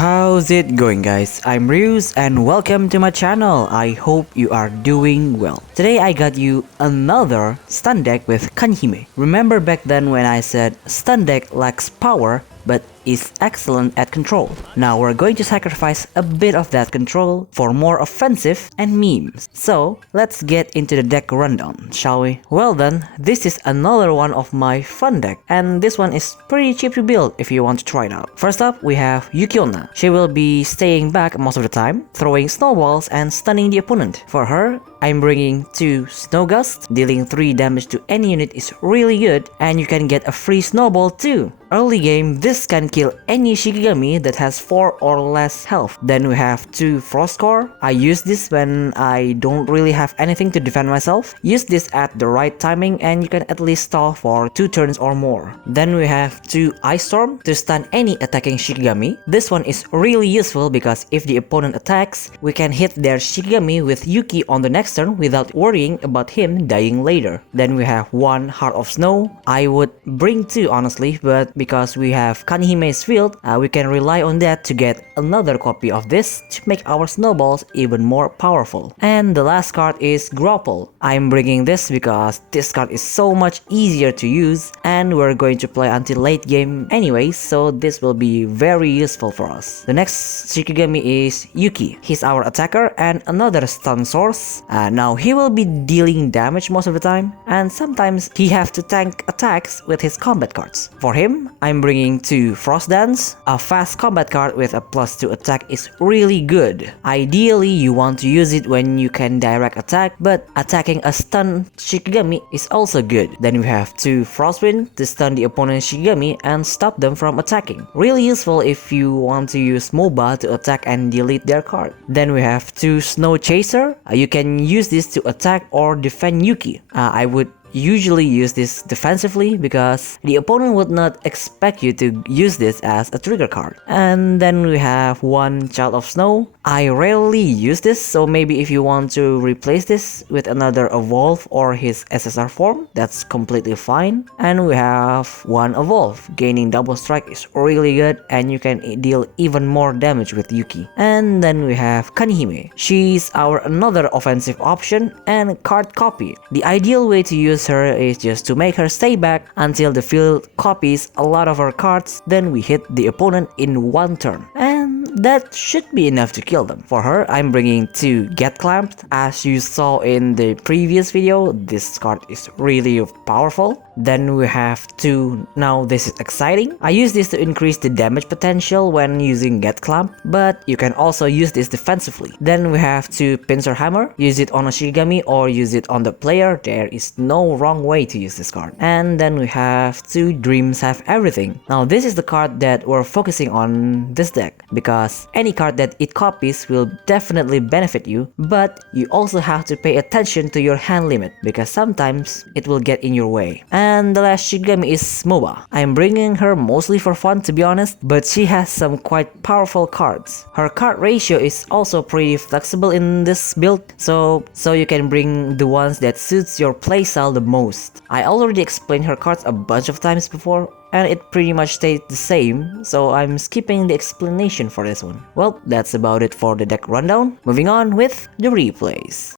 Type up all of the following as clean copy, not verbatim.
How's it going, guys? I'm Ryus and welcome to my channel. I hope you are doing well. Today I got you another stun deck with Kanhime. Remember back then when I said stun deck lacks power but is excellent at control. Now we're going to sacrifice a bit of that control for more offensive and memes. So let's get into the deck rundown, shall we? Well then, this is another one of my fun deck, and this one is pretty cheap to build if you want to try it out. First up, we have Yuki-Onna. She will be staying back most of the time, throwing snowballs and stunning the opponent. For her, I'm bringing 2 Snow Gusts. Dealing 3 damage to any unit is really good, and you can get a free snowball too. Early game, this can kill any Shikigami that has 4 or less health. Then we have 2 Frost Core. I use this when I don't really have anything to defend myself. Use this at the right timing and you can at least stall for 2 turns or more. Then we have 2 Ice Storm to stun any attacking Shikigami. This one is really useful because if the opponent attacks, we can hit their Shikigami with Yuki on the next turn without worrying about him dying later. Then we have 1 Heart of Snow. I would bring 2 honestly, but because we have Kanhime's field, we can rely on that to get another copy of this to make our snowballs even more powerful. And the last card is Grapple. I'm bringing this because this card is so much easier to use and we're going to play until late game anyway, so this will be very useful for us. The next Shikigami is Yuki. He's our attacker and another stun source. Now he will be dealing damage most of the time, and sometimes he have to tank attacks with his combat cards. For him, I'm bringing 2 Frost Dance. A fast combat card with a +2 attack is really good. Ideally, you want to use it when you can direct attack, but attacking a stun Shikigami is also good. Then we have 2 Frostwind to stun the opponent's Shikigami and stop them from attacking. Really useful if you want to use MOBA to attack and delete their card. Then we have 2 Snow Chaser. You can use this to attack or defend Yuki. I would usually use this defensively because the opponent would not expect you to use this as a trigger card. And then we have 1 Child of Snow. I rarely use this, so maybe if you want to replace this with another Evolve or his SSR form, that's completely fine. And we have 1 Evolve. Gaining double strike is really good and you can deal even more damage with Yuki. And then we have Kanhime. She's our another offensive option and card copy. The ideal way to use her is just to make her stay back until the field copies a lot of her cards, then we hit the opponent in 1 turn. And that should be enough to kill them. For her, I'm bringing 2 Get Clamped. As you saw in the previous video, this card is really powerful. Then we have 2, now this is exciting. I use this to increase the damage potential when using Get Clamp, but you can also use this defensively. Then we have 2 Pincer Hammer. Use it on a Shikigami or use it on the player. There is no wrong way to use this card. And then we have 2 Dreams Have Everything. Now this is the card that we're focusing on this deck because any card that it copies will definitely benefit you, but you also have to pay attention to your hand limit because sometimes it will get in your way. And the last Shikigami is MOBA. I'm bringing her mostly for fun to be honest, but she has some quite powerful cards. Her card ratio is also pretty flexible in this build, so you can bring the ones that suits your playstyle the most. I already explained her cards a bunch of times before, and it pretty much stayed the same, so I'm skipping the explanation for this one. Well, that's about it for the deck rundown. Moving on with the replays.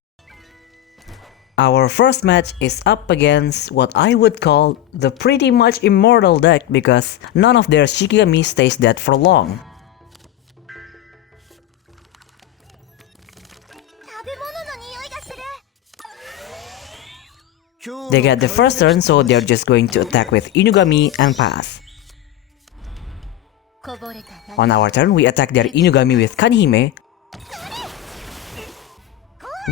Our first match is up against what I would call the pretty much immortal deck because none of their Shikigami stays dead for long. They get the first turn, so they're just going to attack with Inugami and pass. On our turn, we attack their Inugami with Kanhime,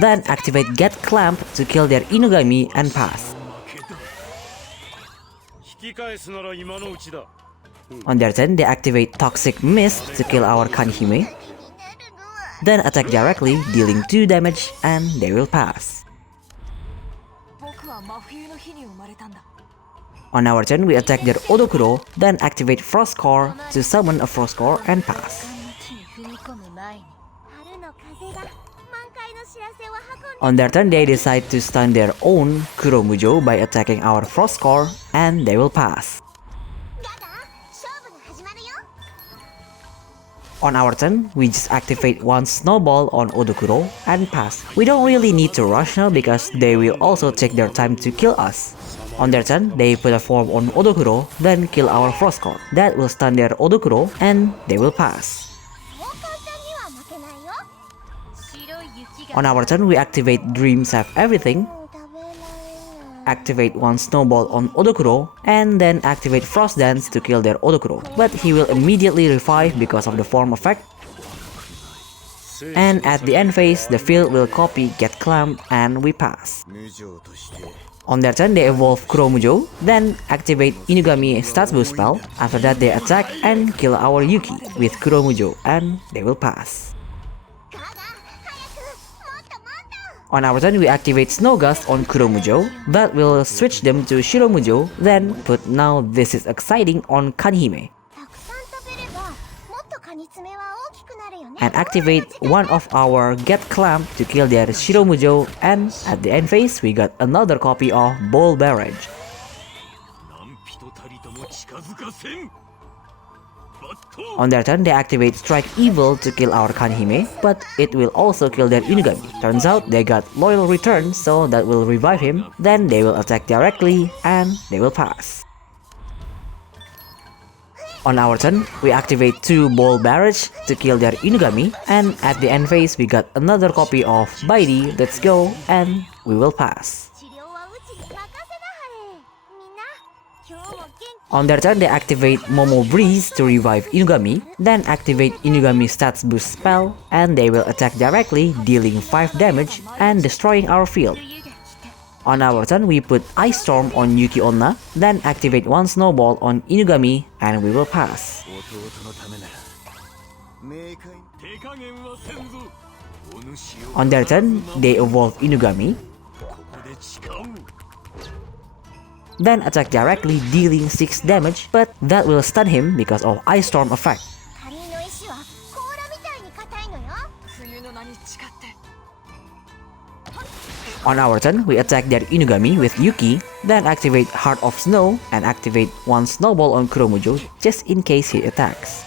then activate Get Clamp to kill their Inugami and pass. On their turn, they activate Toxic Mist to kill our Kanhime, then attack directly, dealing 2 damage, and they will pass. On our turn, we attack their Odokuro, then activate Frost Core to summon a Frost Core and pass. On their turn, they decide to stun their own Kuromujo by attacking our Frost Core, and they will pass. On our turn, we just activate one snowball on Odokuro and pass. We don't really need to rush now because they will also take their time to kill us. On their turn, they put a form on Odokuro, then kill our Frost Core. That will stun their Odokuro and they will pass. On our turn, we activate Dream Save Everything, activate one snowball on Odokuro, and then activate Frost Dance to kill their Odokuro. But he will immediately revive because of the form effect. And at the end phase, the field will copy Get Clamped and we pass. On their turn, they evolve Kuromujo, then activate Inugami stats boost spell. After that, they attack and kill our Yuki with Kuromujo and they will pass. On our turn, we activate Snow Gust on Kuromujo. That will switch them to Shiromujo, then put Now This Is Exciting on Kanhime. And activate one of our Get Clamped to kill their Shiromujo, and at the end phase, we got another copy of Ball Barrage. On their turn, they activate Strike Evil to kill our Kanhime, but it will also kill their Inugami. Turns out they got Loyal Return, so that will revive him. Then they will attack directly and they will pass. On our turn, we activate 2 Ball Barrage to kill their Inugami, and at the end phase, we got another copy of Baidi, Let's Go, and we will pass. On their turn, they activate Momo Breeze to revive Inugami, then activate Inugami stats boost spell, and they will attack directly, dealing 5 damage and destroying our field. On our turn, we put Ice Storm on Yuki-Onna, then activate one snowball on Inugami, and we will pass. On their turn, they evolve Inugami, then attack directly, dealing 6 damage, but that will stun him because of Ice Storm effect. On our turn, we attack their Inugami with Yuki, then activate Heart of Snow and activate one snowball on Kuromujo just in case he attacks.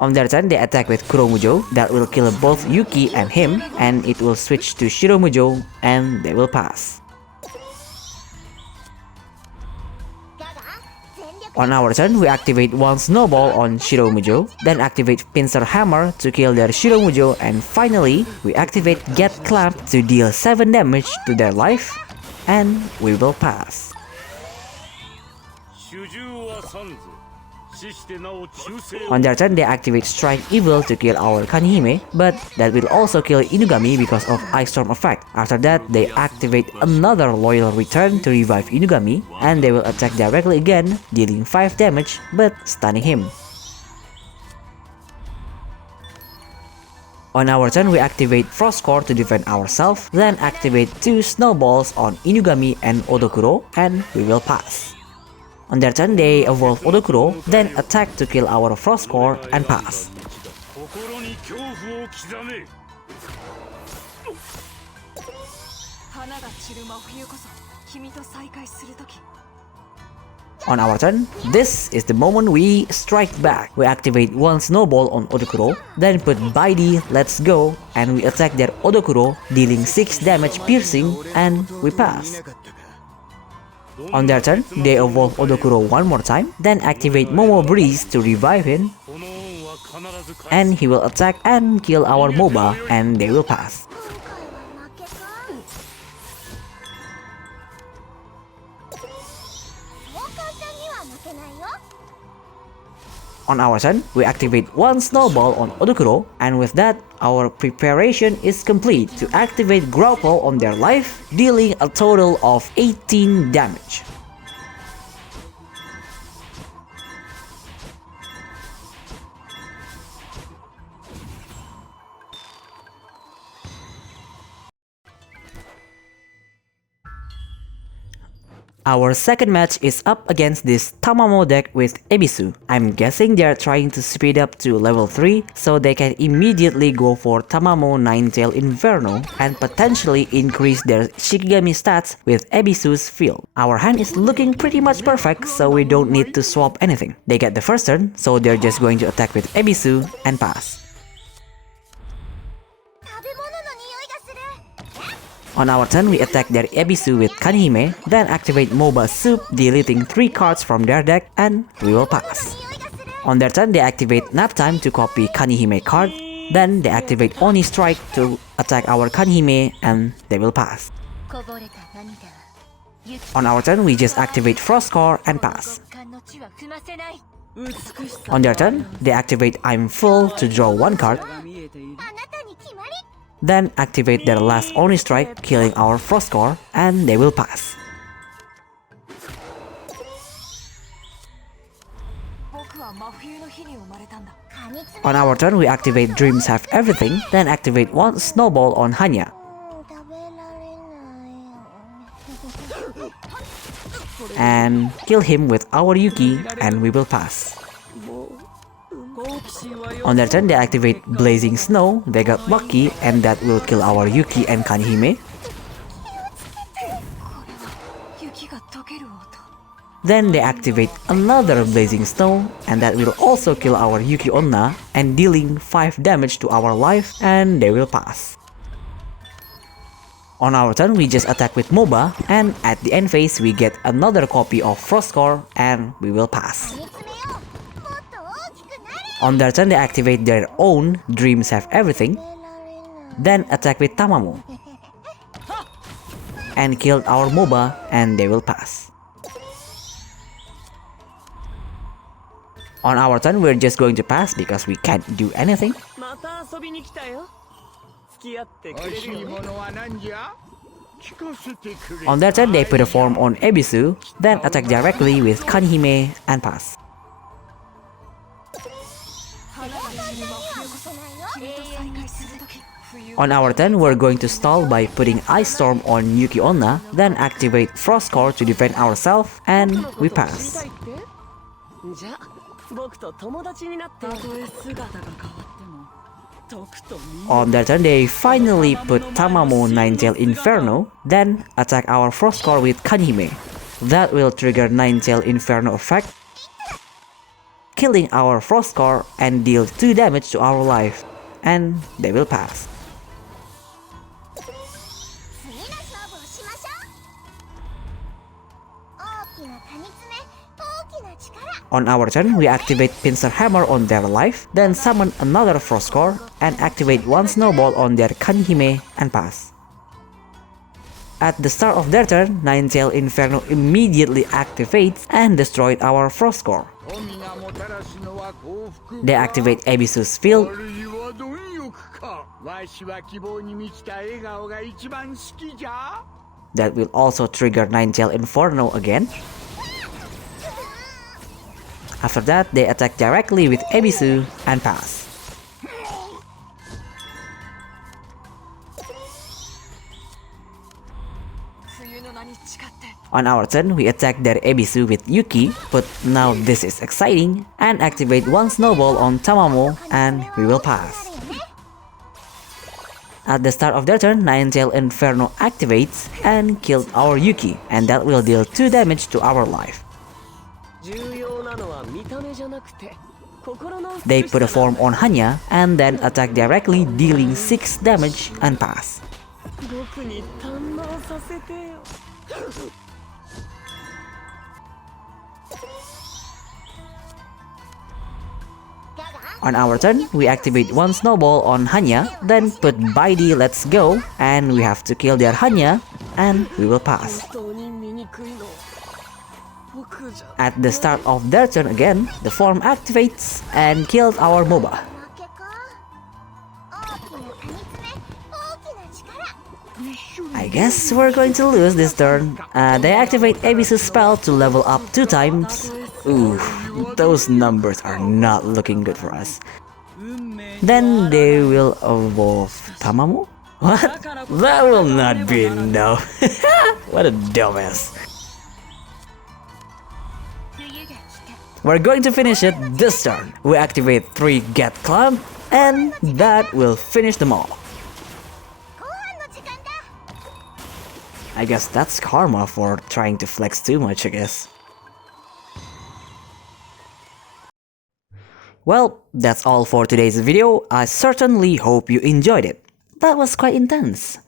On their turn, they attack with Kuromujo, that will kill both Yuki and him, and it will switch to Shiromujo and they will pass. On our turn, we activate one snowball on Shiromujo, then activate Pincer Hammer to kill their Shiromujo, and finally, we activate Get Clamped to deal 7 damage to their life, and we will pass. On their turn, they activate Strike Evil to kill our Kanhime, but that will also kill Inugami because of Ice Storm effect. After that, they activate another Loyal Return to revive Inugami, and they will attack directly again, dealing 5 damage, but stunning him. On our turn, we activate Frost Core to defend ourselves, then activate 2 snowballs on Inugami and Odokuro, and we will pass. On their turn, they evolve Odokuro, then attack to kill our Frost Core and pass. On our turn, this is the moment we strike back. We activate one snowball on Odokuro, then put Baidi, Let's Go, and we attack their Odokuro, dealing 6 damage piercing, and we pass. On their turn, they evolve Odokuro one more time, then activate Momo Breeze to revive him, and he will attack and kill our MOBA, and they will pass. On our turn, we activate one snowball on Odokuro, and with that, our preparation is complete to activate Grapple on their life, dealing a total of 18 damage. Our second match is up against this Tamamo deck with Ebisu. I'm guessing they are trying to speed up to level 3 so they can immediately go for Tamamo Ninetail Inferno and potentially increase their Shikigami stats with Ebisu's field. Our hand is looking pretty much perfect, so we don't need to swap anything. They get the first turn, so they're just going to attack with Ebisu and pass. On our turn, we attack their Ebisu with Kanihime, then activate MOBA Soup, deleting 3 cards from their deck, and we will pass. On their turn, they activate Nap Time to copy Kanihime card, then they activate Oni Strike to attack our Kanihime, and they will pass. On our turn, we just activate Frost Core and pass. On their turn, they activate I'm Full to draw 1 card, then activate their last Oni Strike, killing our Frost Core, and they will pass. On our turn, we activate Dreams Have Everything, then activate 1 Snowball on Hanya. And kill him with our Yuki, and we will pass. On their turn, they activate Blazing Snow. They got lucky, and that will kill our Yuki and Kanihime. Then they activate another Blazing Snow, and that will also kill our Yuki-Onna and dealing 5 damage to our life, and they will pass. On our turn, we just attack with MOBA, and at the end phase, we get another copy of Frost Core, and we will pass. On their turn, they activate their own Dreams Have Everything, then attack with Tamamo, and killed our MOBA, and they will pass. On our turn, we're just going to pass because we can't do anything. On their turn, they put a form on Ebisu, then attack directly with Kanihime and pass. On our turn, we're going to stall by putting Ice Storm on Yuki-Onna, then activate Frost Core to defend ourselves, and we pass. On their turn, they finally put Tamamo Ninetail Inferno, then attack our Frost Core with Kanihime. That will trigger Ninetail Inferno effect, killing our Frost Core and deal 2 damage to our life, and they will pass. On our turn, we activate Pincer Hammer on their life, then summon another Frost Core and activate 1 Snowball on their Kanihime and pass. At the start of their turn, Ninetail Inferno immediately activates and destroyed our Frost Core. They activate Ebisu's field, that will also trigger Ninetail Inferno again. After that, they attack directly with Ebisu and pass. On our turn, we attack their Ebisu with Yuki, but now this is exciting, and activate 1 Snowball on Tamamo, and we will pass. At the start of their turn, Ninetail Inferno activates and kills our Yuki, and that will deal 2 damage to our life. They put a form on Hanya and then attack directly, dealing 6 damage and pass. On our turn, we activate 1 Snowball on Hanya, then put Baidi Let's Go, and we have to kill their Hanya, and we will pass. At the start of their turn again, the form activates and kills our MOBA. I guess we're going to lose this turn. They activate Ebisu's spell to level up 2 times. Ooh, those numbers are not looking good for us. Then they will evolve Tamamo? What? That will not be enough. What a dumbass. we're going to finish it this turn. We activate 3 Get Club, and that will finish them all. I guess that's karma for trying to flex too much, I guess. Well, that's all for today's video. I certainly hope you enjoyed it. That was quite intense.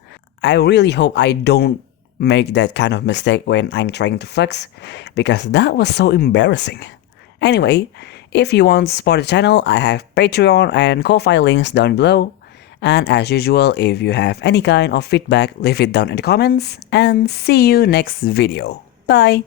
I really hope I don't make that kind of mistake when I'm trying to flex, because that was so embarrassing. Anyway, if you want to support the channel, I have Patreon and Ko-Fi links down below. And as usual, if you have any kind of feedback, leave it down in the comments, and see you next video. Bye!